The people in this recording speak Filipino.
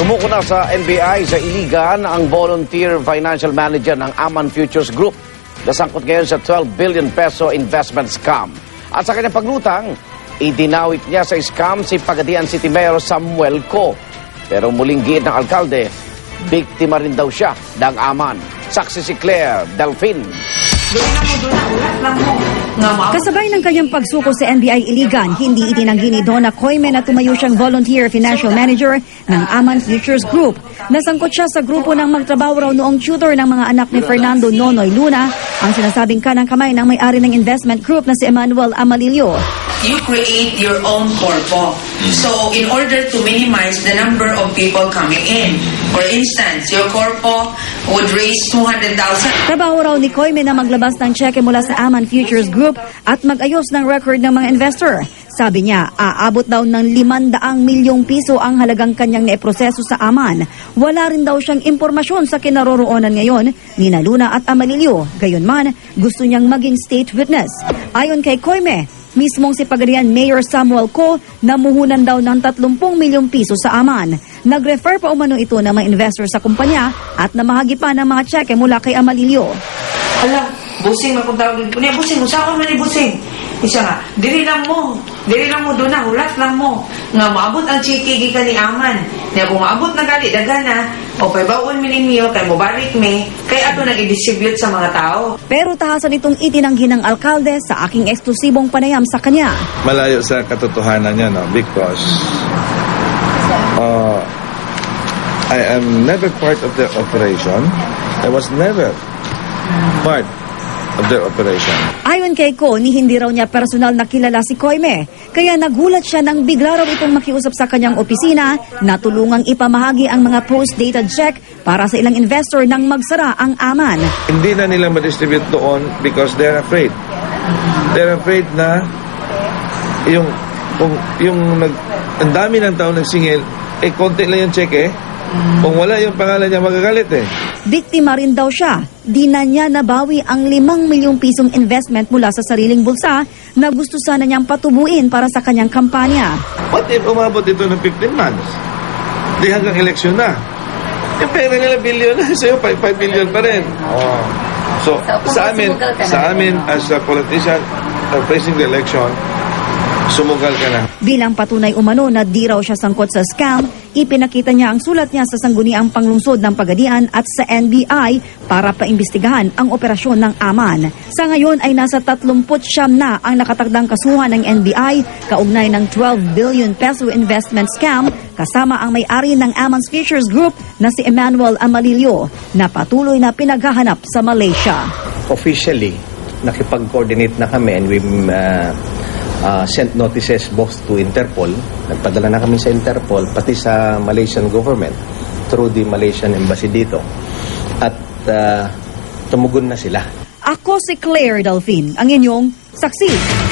Sumuko na sa NBI sa Iligan ang volunteer financial manager ng Aman Futures Group. Nasangkot ngayon sa 12 billion peso investment scam. At sa kanyang paglutang, idinawit niya sa scam si Pagadian City Mayor Samuel Co. Pero muling giit ng alkalde, biktima rin daw siya ng Aman. Saksi si Claire Delfin. Kasabay ng kanyang pagsuko sa NBI Iligan, hindi itinanggi ni Donna Coyme na tumayo siyang volunteer financial manager ng Aman Futures Group. Nasangkot siya sa grupo ng magtrabaho raw noong tutor ng mga anak ni Fernando Nonoy Luna, ang sinasabing kanang kamay ng may-ari ng investment group na si Emmanuel Amalillo. You create your own corpo. So, in order to minimize the number of people coming in, for instance, your corpo would raise 200,000. Trabaho raw ni Coyme na maglabas ng cheque mula sa Aman Futures Group at mag-ayos ng record ng mga investor. Sabi niya, aabot daw ng 500 milyong piso ang halagang kanyang naiproseso sa Aman. Wala rin daw siyang impormasyon sa kinaroroonan ngayon ni Luna at Amalillo. Gayunman, gusto niyang maging state witness. Ayon kay Coyme, mismong si Pagadian Mayor Samuel Co. namuhunan daw ng 30 milyong piso sa Aman. Nag-refer pa umano ito ng mga investor sa kumpanya at namahagi pa ng mga cheque mula kay Amalillo. Alam, busing magpunta ko niya. Busing, usakon man ni busing. Isa nga, diri lang mo doon na, hulat lang mo. Nga maabot ang chiki ka ni Aman. Nga kung maabot na gali, dagana, o kay bawon mininyo, kay mubalik me, kay ato nang i-distribute sa mga tao. Pero tahasan itong itinanggi ng alkalde sa aking eksklusibong panayam sa kanya. Malayo sa katotohanan niya, no? Because I am never part of their operation. I was never part of their operation. Ayon kay Ko, ni hindi raw niya personal na kilala si Coyme. Kaya nagulat siya nang bigla raw itong makiusap sa kanyang opisina na tulungang ipamahagi ang mga post-dated check para sa ilang investor nang magsara ang Aman. Hindi na nila ma-distribute doon because they're afraid. They're afraid na ang dami ng tao nagsingil, konti lang yung check Kung wala yung pangalan niya, magagalit Biktima rin daw siya. Di na niya nabawi ang 5 milyong pisong investment mula sa sariling bulsa na gusto sana niyang patubuin para sa kanyang kampanya. What if umabot ito ng 15 months? Di hanggang eleksyon na. Yung pera nila billion na, sa'yo 5 billion pa rin. So, sa amin as a politician facing the election, sumugal ka na. Bilang patunay umano na di raw siya sangkot sa scam, ipinakita niya ang sulat niya sa sangguniang panglungsod ng Pagadian at sa NBI para paimbestigahan ang operasyon ng Aman. Sa ngayon ay nasa 39 na ang nakatagdang kasuhan ng NBI kaugnay ng 12 billion peso investment scam kasama ang may-ari ng Aman's Futures Group na si Emmanuel Amalillo na patuloy na pinaghahanap sa Malaysia. Officially, nakipag-coordinate na kami and we sent notices both to Interpol. Nagpadala na kami sa Interpol, pati sa Malaysian government through the Malaysian embassy dito. At tumugon na sila. Ako si Claire Delfin, ang inyong saksi.